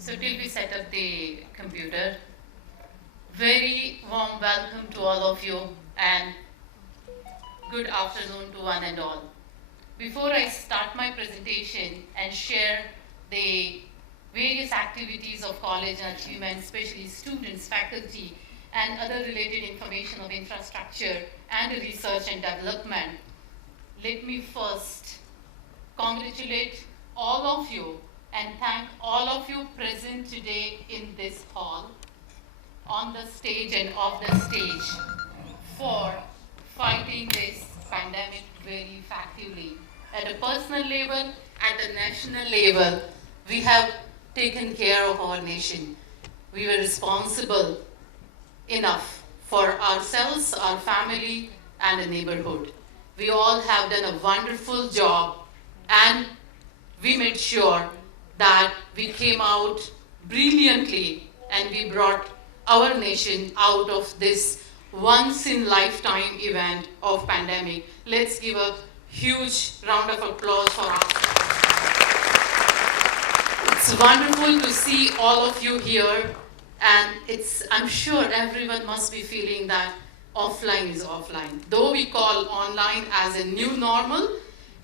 So till we set up the computer, very warm welcome to all of you and good afternoon to one and all. Before I start my presentation and share the various activities of college and achievement, especially students, faculty, and other related information of infrastructure and research and development, let me first congratulate all of you and thank all of you present today in this hall, on the stage and off the stage, for fighting this pandemic very effectively. At a personal level, at a national level, we have taken care of our nation. We were responsible enough for ourselves, our family, and the neighborhood. We all have done a wonderful job, and we made sure that we came out brilliantly and we brought our nation out of this once-in-lifetime event of pandemic. Let's give a huge round of applause for us. It's wonderful to see all of you here, and I'm sure everyone must be feeling that offline is offline. Though we call online as a new normal,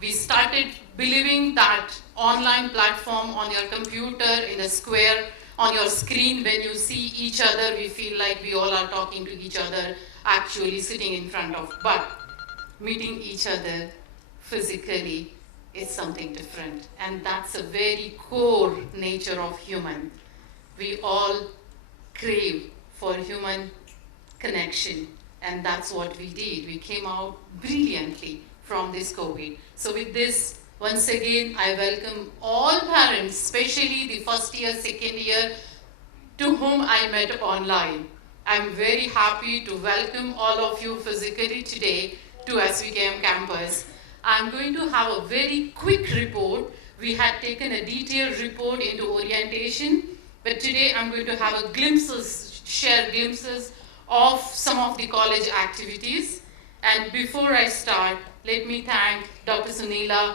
we started believing that online platform on your computer, in a square, on your screen, when you see each other, we feel like we all are talking to each other, actually sitting in front of. But meeting each other physically is something different. And that's a very core nature of human. We all crave for human connection. And that's what we did. We came out brilliantly from this COVID. So with this, once again, I welcome all parents, especially the first year, second year, to whom I met online. I'm very happy to welcome all of you physically today to SVKM campus. I'm going to have a very quick report. We had taken a detailed report into orientation, but today I'm going to have share glimpses of some of the college activities. And before I start, let me thank Dr. Sunila.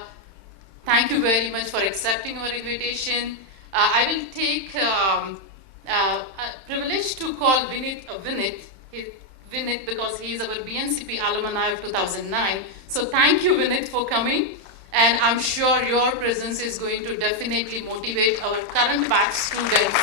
Thank you very much for accepting our invitation. I will take a privilege to call Vinit because he is our BNCP alumni of 2009. So thank you, Vinit, for coming. And I'm sure your presence is going to definitely motivate our current batch students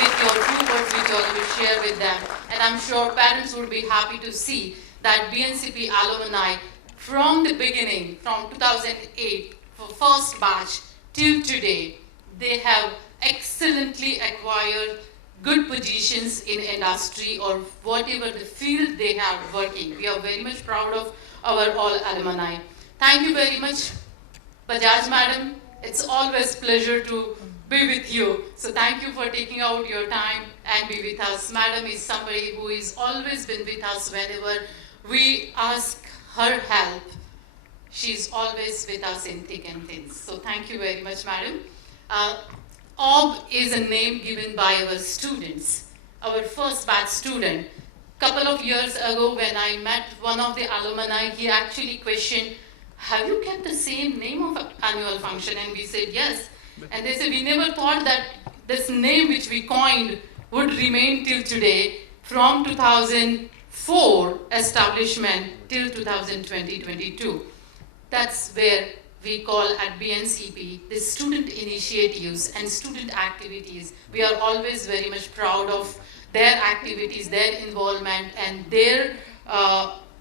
with your two words which you are going to share with them. And I'm sure parents would be happy to see that BNCP alumni from the beginning, from 2008, for first batch till today, they have excellently acquired good positions in industry or whatever the field they are working. We are very much proud of our all alumni. Thank you very much, Bajaj Madam. It's always pleasure to be with you. So thank you for taking out your time and be with us. Madam is somebody who has always been with us whenever we ask her help. She's always with us in thick and thin. So thank you very much, Madam. AUBE is a name given by our students. Our first batch student, couple of years ago when I met one of the alumni, he actually questioned, have you kept the same name of annual function? And we said yes. And they said, we never thought that this name which we coined would remain till today, from 2004 establishment till 2020-22. That's where we call at BNCP the student initiatives and student activities. We are always very much proud of their activities, their involvement, and their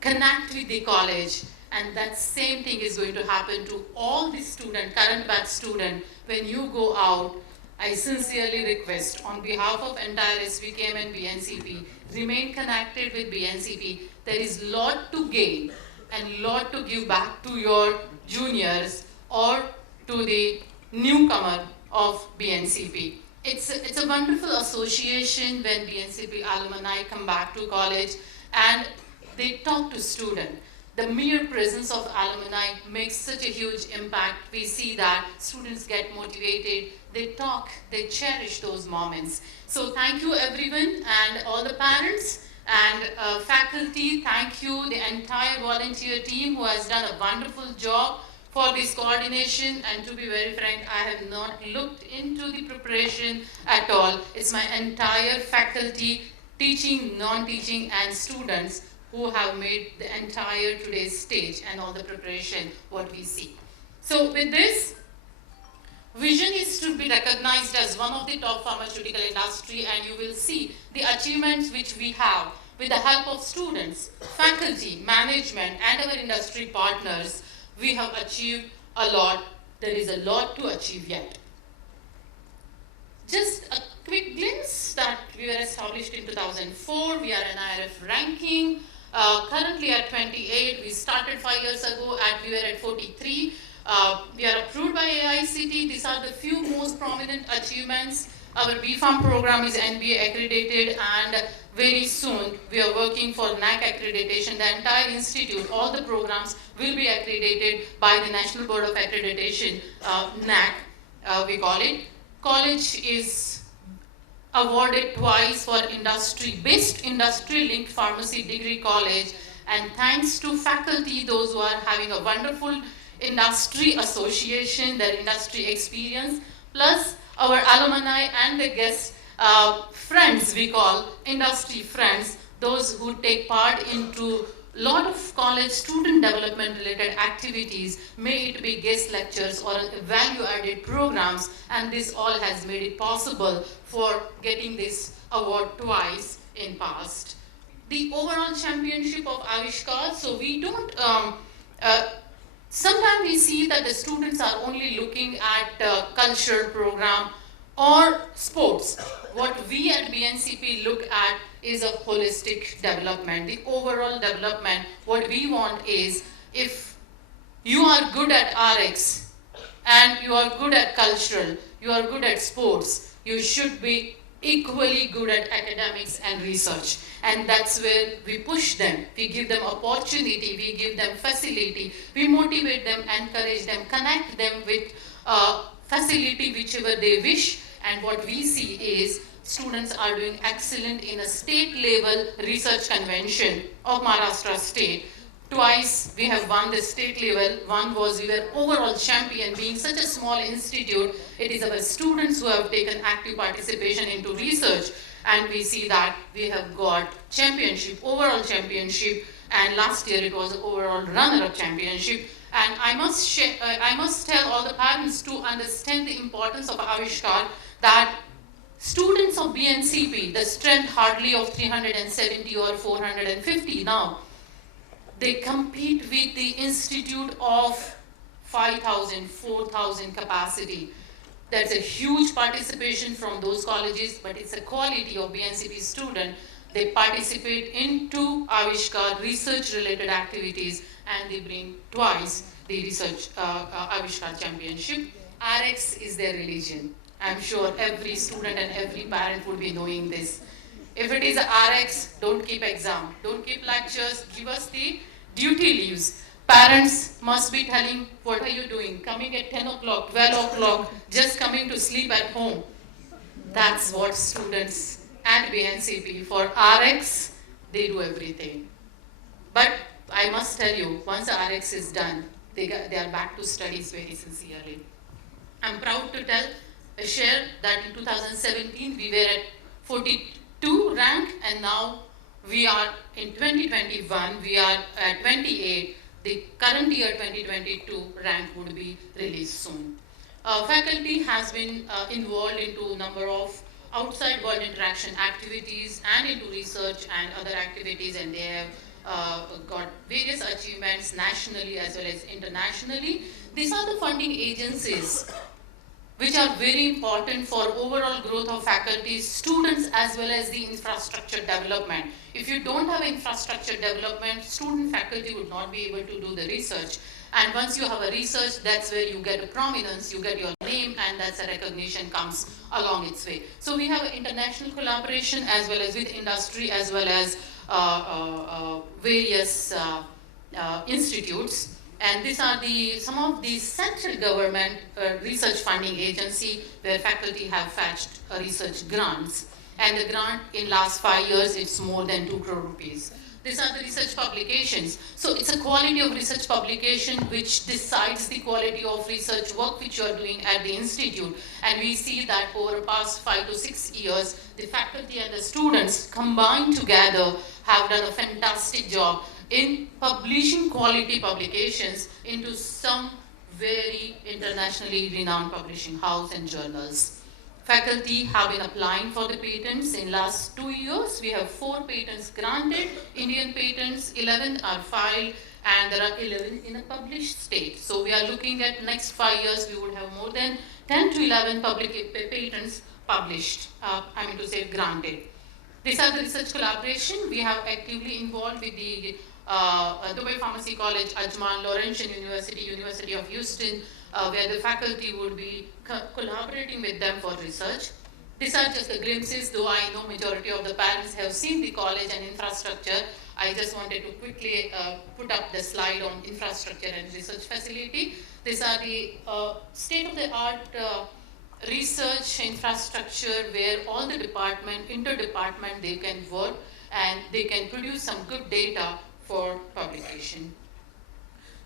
connect with the college. And that same thing is going to happen to all the student, current batch student. When you go out, I sincerely request on behalf of entire SVKM and BNCP, remain connected with BNCP. There is lot to gain and lot to give back to your juniors or to the newcomer of BNCP. It's a wonderful association when BNCP alumni come back to college and they talk to students. The mere presence of alumni makes such a huge impact. We see that students get motivated, they talk, they cherish those moments. So thank you everyone and all the parents and faculty. Thank you, the entire volunteer team who has done a wonderful job for this coordination, and to be very frank, I have not looked into the preparation at all. It's my entire faculty, teaching, non-teaching, and students who have made the entire today's stage and all the preparation what we see. So with this, vision is to be recognized as one of the top pharmaceutical industry, and you will see the achievements which we have with the help of students, faculty, management, and our industry partners. We have achieved a lot. There is a lot to achieve yet. Just a quick glimpse that we were established in 2004. We are an IRF ranking. Currently at 28. We started 5 years ago and we were at 43. We are approved by AICT. These are the few most prominent achievements. Our BPharm program is NBA accredited, and very soon we are working for NAC accreditation. The entire institute, all the programs will be accredited by the National Board of Accreditation, NAC, we call it. College is awarded twice for industry-based, industry-linked pharmacy degree college, and thanks to faculty, those who are having a wonderful industry association, their industry experience, plus our alumni and the guest friends, we call industry friends, those who take part into a lot of college student development related activities, may it be guest lectures or value-added programs, and this all has made it possible for getting this award twice in past. The overall championship of Avishkar, so we don't, sometimes we see that the students are only looking at culture program or sports. What we at BNCP look at is a holistic development, the overall development. What we want is, if you are good at RX and you are good at cultural, you are good at sports, you should be equally good at academics and research. And that's where we push them. We give them opportunity, we give them facility, we motivate them, encourage them, connect them with facility whichever they wish. And what we see is students are doing excellent in a state level research convention of Maharashtra state. Twice we have won the state level. One was we were overall champion. Being such a small institute, it is our students who have taken active participation into research, and we see that we have got championship, overall championship, and last year it was overall runner-up championship. And I must tell all the parents to understand the importance of Avishkar, that students of BNCP, the strength hardly of 370 or 450 now, they compete with the institute of 5,000, 4,000 capacity. That's a huge participation from those colleges, but it's a quality of BNCP student. They participate into Avishkar research-related activities, and they bring twice the research Avishkar championship. RX is their religion. I'm sure every student and every parent would be knowing this. If it is a RX, don't keep exam, don't keep lectures, give us the duty leaves. Parents must be telling, what are you doing? Coming at 10 o'clock, 12 o'clock, just coming to sleep at home. That's what students and BNCP, for RX, they do everything. But I must tell you, once the RX is done, they are back to studies very sincerely. I'm proud to share that in 2017 we were at 42 rank, and now we are in 2021 we are at 28. The current year 2022 rank would be released soon. Faculty has been involved into a number of outside world interaction activities and into research and other activities, and they have got various achievements nationally as well as internationally. These are the funding agencies which are very important for overall growth of faculty, students, as well as the infrastructure development. If you don't have infrastructure development, student faculty would not be able to do the research. And once you have a research, that's where you get a prominence, you get your name, and that's a recognition comes along its way. So we have international collaboration as well as with industry, as well as various institutes. And these are some of the central government research funding agency where faculty have fetched research grants. And the grant in last 5 years, it's more than 2 crore rupees. These are the research publications. So it's a quality of research publication which decides the quality of research work which you are doing at the institute. And we see that over the past 5 to 6 years, the faculty and the students combined together have done a fantastic job in publishing quality publications into some very internationally renowned publishing house and journals. Faculty have been applying for the patents in last 2 years. We have 4 patents granted, Indian patents, 11 are filed, and there are 11 in a published state. So we are looking at next 5 years, we would have more than 10 to 11 public patents published, granted. These are the research collaboration. We have actively involved with the Dubai Pharmacy College, Ajman, Laurentian University, University of Houston, where the faculty would be collaborating with them for research. These are just the glimpses, though I know majority of the parents have seen the college and infrastructure. I just wanted to quickly put up the slide on infrastructure and research facility. These are the state-of-the-art research infrastructure where all the department, inter-department, they can work and they can produce some good data for publication.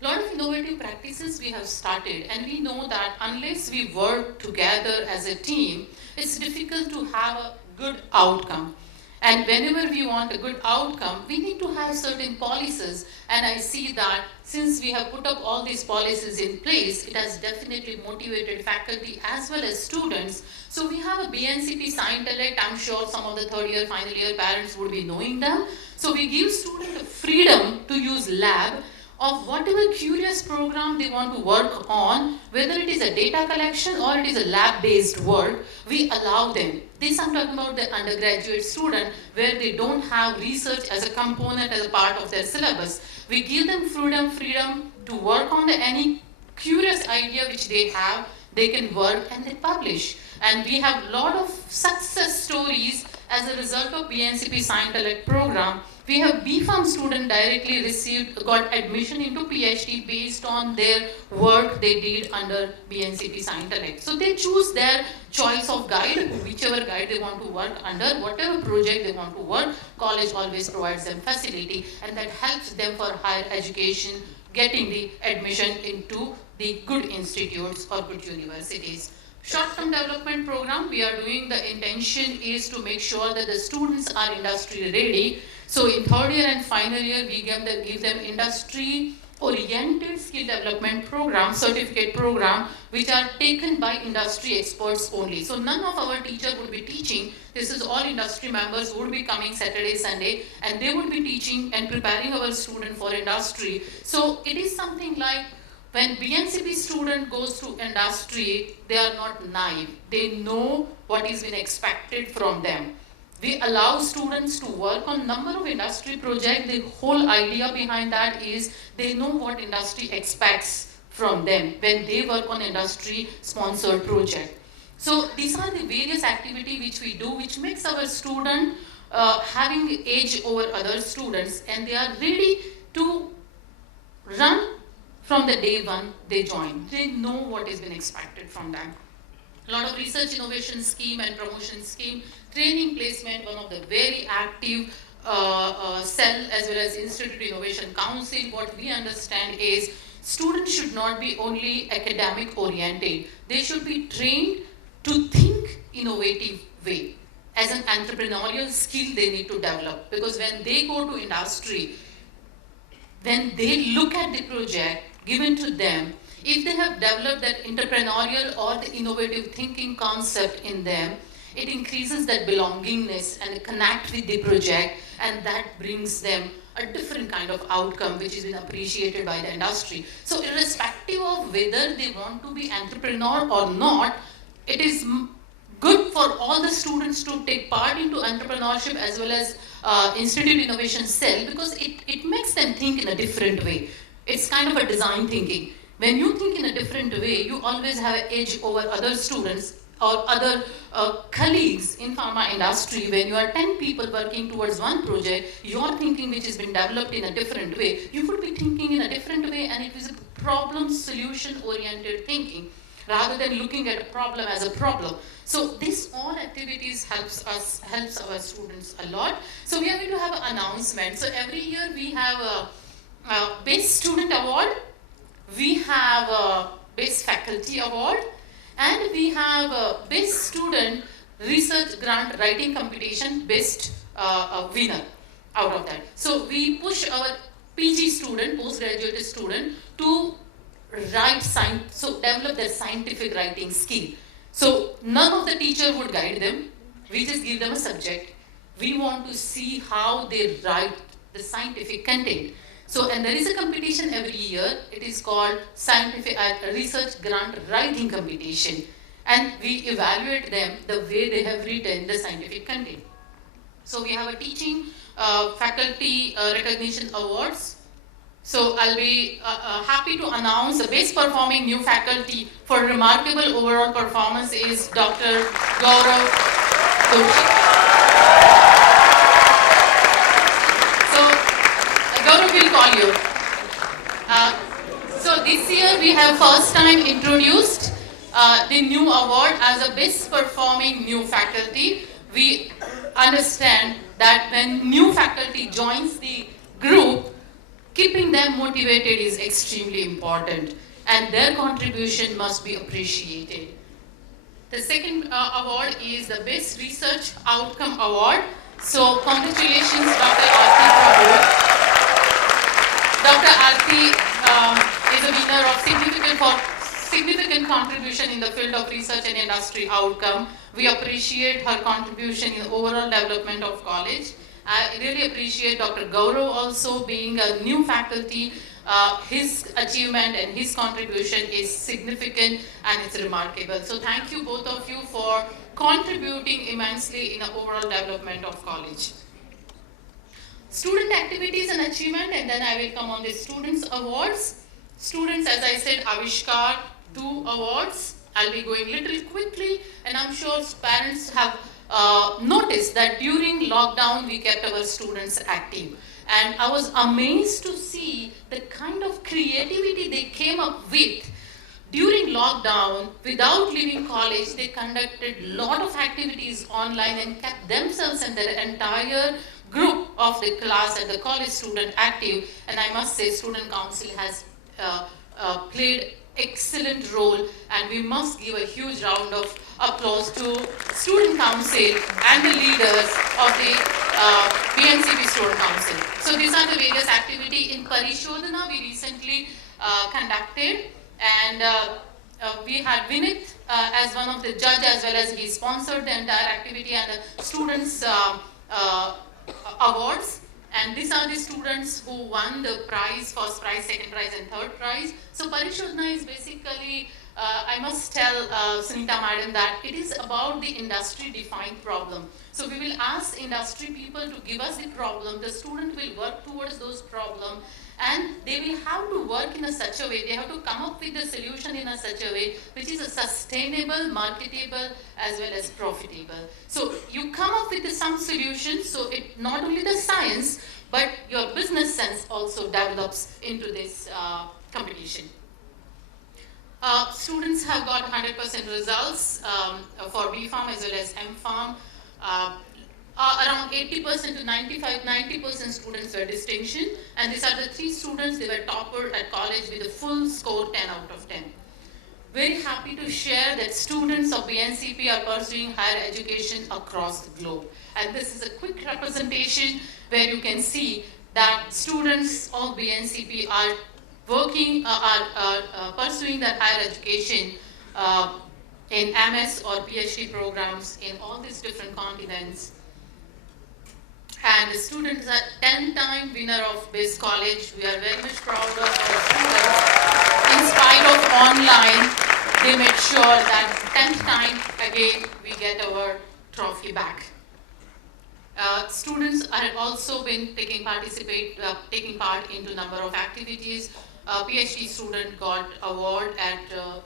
A lot of innovative practices we have started, and we know that unless we work together as a team, it's difficult to have a good outcome. And whenever we want a good outcome, we need to have certain policies. And I see that since we have put up all these policies in place, it has definitely motivated faculty as well as students. So we have a BNCP Scientellect. I'm sure some of the third year, final year parents would be knowing them. So we give students the freedom to use lab of whatever curious program they want to work on, whether it is a data collection or it is a lab-based work, we allow them. This I'm talking about the undergraduate student where they don't have research as a component, as a part of their syllabus. We give them freedom to work on any curious idea which they have, they can work and they publish. And we have a lot of success stories as a result of BNCP Scientellect program. We have BPharm student directly got admission into PhD based on their work they did under BNCP Scientellect. So they choose their choice of guide, whichever guide they want to work under, whatever project they want to work, college always provides them facility, and that helps them for higher education, getting the admission into the good institutes or good universities. Short-term development program we are doing, the intention is to make sure that the students are industry ready. So in third year and final year, we give them industry-oriented skill development program, certificate program, which are taken by industry experts only. So none of our teachers would be teaching. This is all industry members who would be coming Saturday, Sunday, and they would be teaching and preparing our student for industry. So it is something like when BNCP student goes to industry, they are not naive. They know what is being expected from them. We allow students to work on number of industry projects. The whole idea behind that is they know what industry expects from them when they work on industry-sponsored project. So these are the various activities which we do, which makes our student having edge over other students, and they are ready to run from the day one they join. They know what is being expected from them. A lot of research innovation scheme and promotion scheme, training placement, one of the very active cell as well as Institute Innovation Council. What we understand is students should not be only academic oriented. They should be trained to think innovative way. As an entrepreneurial skill they need to develop, because when they go to industry, when they look at the project given to them, if they have developed that entrepreneurial or the innovative thinking concept in them, it increases that belongingness and connect with the project, and that brings them a different kind of outcome which is been appreciated by the industry. So irrespective of whether they want to be entrepreneur or not, it is good for all the students to take part into entrepreneurship as well as Institute Innovation Cell, because it makes them think in a different way. It's kind of a design thinking. When you think in a different way, you always have an edge over other students or other colleagues in pharma industry. When you are 10 people working towards one project, your thinking which has been developed in a different way, you would be thinking in a different way, and it is a problem solution oriented thinking. rather than looking at a problem as a problem. So this all activities helps our students a lot. So we are going to have an announcement. So every year we have a Best Student Award, we have a Best Faculty Award, and we have a Best Student Research Grant Writing Competition Best winner out of that. So we push our PG student, postgraduate student, to write develop their scientific writing skill. So none of the teacher would guide them. We just give them a subject. We want to see how they write the scientific content. So, and there is a competition every year. It is called Scientific Research Grant Writing Competition. And we evaluate them the way they have written the scientific content. So we have a teaching faculty recognition awards. So I'll be happy to announce the best performing new faculty for remarkable overall performance is Dr. Gaurav Doshi. So Gaurav will call you. So this year we have first time introduced the new award as a best performing new faculty. We understand that when new faculty joins the group, keeping them motivated is extremely important, and their contribution must be appreciated. The second award is the Best Research Outcome Award. So congratulations, Dr. Aarti Prabhu. Dr. Aarti is a winner of significant contribution in the field of research and industry outcome. We appreciate her contribution in the overall development of college. I really appreciate Dr. Gaurav also being a new faculty. His achievement and his contribution is significant and it's remarkable. So thank you both of you for contributing immensely in the overall development of college. Student activities and achievement, and then I will come on the students awards. Students, as I said, Avishkar, 2 awards. I'll be going little quickly, and I'm sure parents have noticed that during lockdown we kept our students active, and I was amazed to see the kind of creativity they came up with during lockdown. Without leaving college, they conducted a lot of activities online and kept themselves and their entire group of the class and the college student active. And I must say, student council has played excellent role, and we must give a huge round of applause to student council and the leaders of the BNCP student council. So these are the various activities in Parishodhana we recently conducted, and we had Vinith as one of the judge, as well as he sponsored the entire activity and the students awards. And these are the students who won the prize, first prize, second prize, and third prize. So Parishodhana is basically, I must tell Sunita Madam that it is about the industry-defined problem. So we will ask industry people to give us the problem, the student will work towards those problems, and they will have to work in a such a way, they have to come up with the solution in a such a way which is a sustainable, marketable, as well as profitable. So you come up with some solutions, so it not only the science, but your business sense also develops into this competition. Students have got 100% results for B Farm as well as M Farm. Around 80% to 90% students were distinction, and these are the 3 students, they were topper at college with a full score 10 out of 10. Very happy to share that students of BNCP are pursuing higher education across the globe. And this is a quick representation where you can see that students of BNCP are working, pursuing their higher education in MS or PhD programs in all these different continents. And the students are 10-time winner of BIS College. We are very much proud of our students. In spite of online, they made sure that 10th time again we get our trophy back. Students are also been taking part into number of activities. PhD student got award at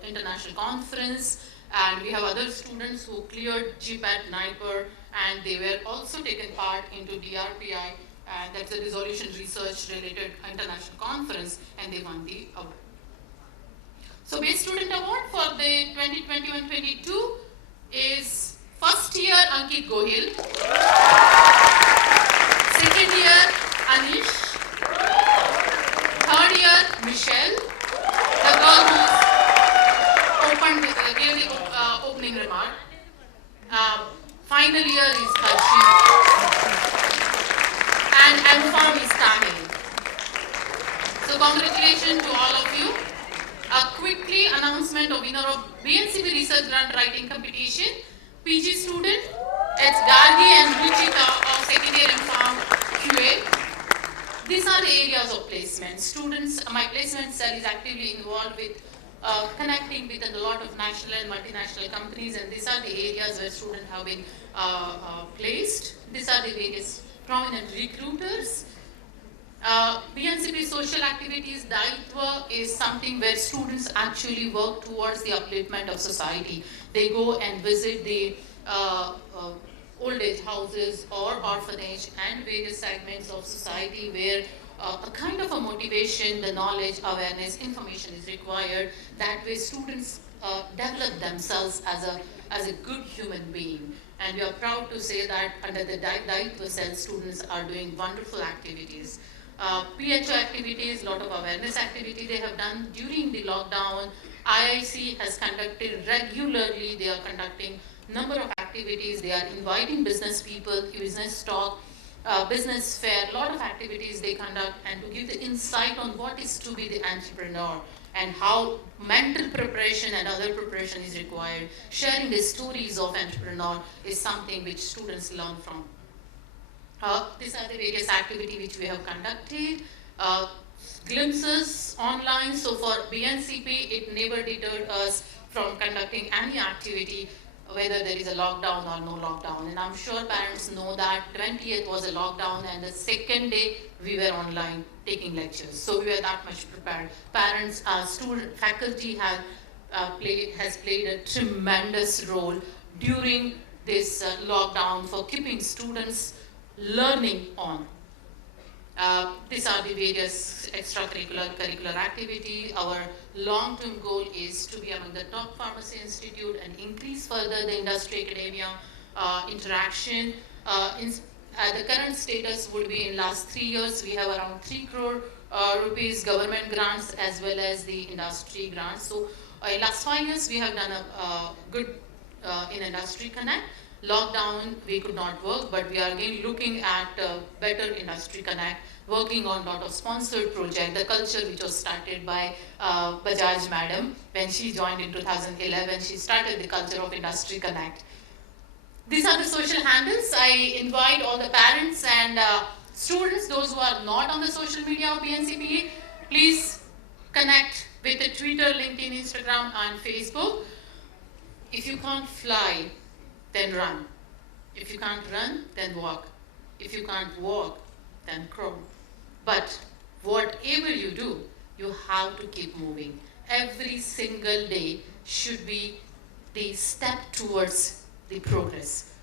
international conference, and we have other students who cleared GPAT, NIPER, and they were also taken part into DRPI, and that's a resolution research related international conference, and they won the award. So Best Student Award for the 2021-22 is first year Ankit Gohil, second year Anish, third year Michelle, the girl who gave the opening remark. Final year is Harshi, and M-Farm is Tahir. So congratulations to all of you. Quickly announcement of winner of BNCB Research Grant Writing Competition. PG student, it's Gargi and Ruchita of second year M-Farm QA. These are the areas of placement. Students, my placement cell is actively involved with connecting with a lot of national and multinational companies, and these are the areas where students have been placed. These are the various prominent recruiters. BNCP social activities, Daitva is something where students actually work towards the upliftment of society. They go and visit the old age houses or orphanage and various segments of society where a kind of a motivation, the knowledge, awareness, information is required. That way students develop themselves as a good human being. And we are proud to say that under the Daitva cell, students are doing wonderful activities. PHO activities, lot of awareness activity they have done during the lockdown. IIC has conducted regularly, they are conducting number of activities, they are inviting business people, business talk, business fair, lot of activities they conduct, and to give the insight on what is to be the entrepreneur and how mental preparation and other preparation is required. Sharing the stories of entrepreneur is something which students learn from. These are the various activities which we have conducted. Glimpses online, so for BNCP, it never deterred us from conducting any activity, whether there is a lockdown or no lockdown. And I'm sure parents know that 20th was a lockdown, and the second day we were online taking lectures. So we were that much prepared. Parents, student, faculty has played a tremendous role during this lockdown for keeping students learning on. These are the various curricular activities. Our long-term goal is to be among the top pharmacy institute and increase further the industry academia interaction. The current status would be in last 3 years, we have around 3 crore rupees government grants as well as the industry grants. So in last 5 years, we have done a good in industry connect. Lockdown, we could not work, but we are again looking at better industry connect, working on a lot of sponsored project, the culture which was started by Bajaj madam. When she joined in 2011, she started the culture of industry connect. These are the social handles. I invite all the parents and students, those who are not on the social media of BNCPA, please connect with the Twitter, LinkedIn, Instagram, and Facebook. If you can't fly, then run. If you can't run, then walk. If you can't walk, then crawl. But whatever you do, you have to keep moving. Every single day should be the step towards the progress.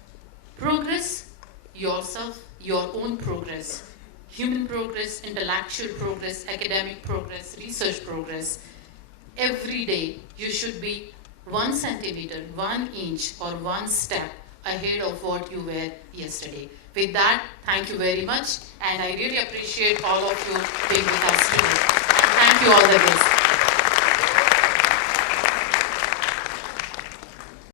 Progress, yourself, your own progress. Human progress, intellectual progress, academic progress, research progress. Every day you should be 1 centimeter, 1 inch, or 1 step ahead of what you were yesterday. With that, thank you very much, and I really appreciate all of you being with us today. And thank you all the best.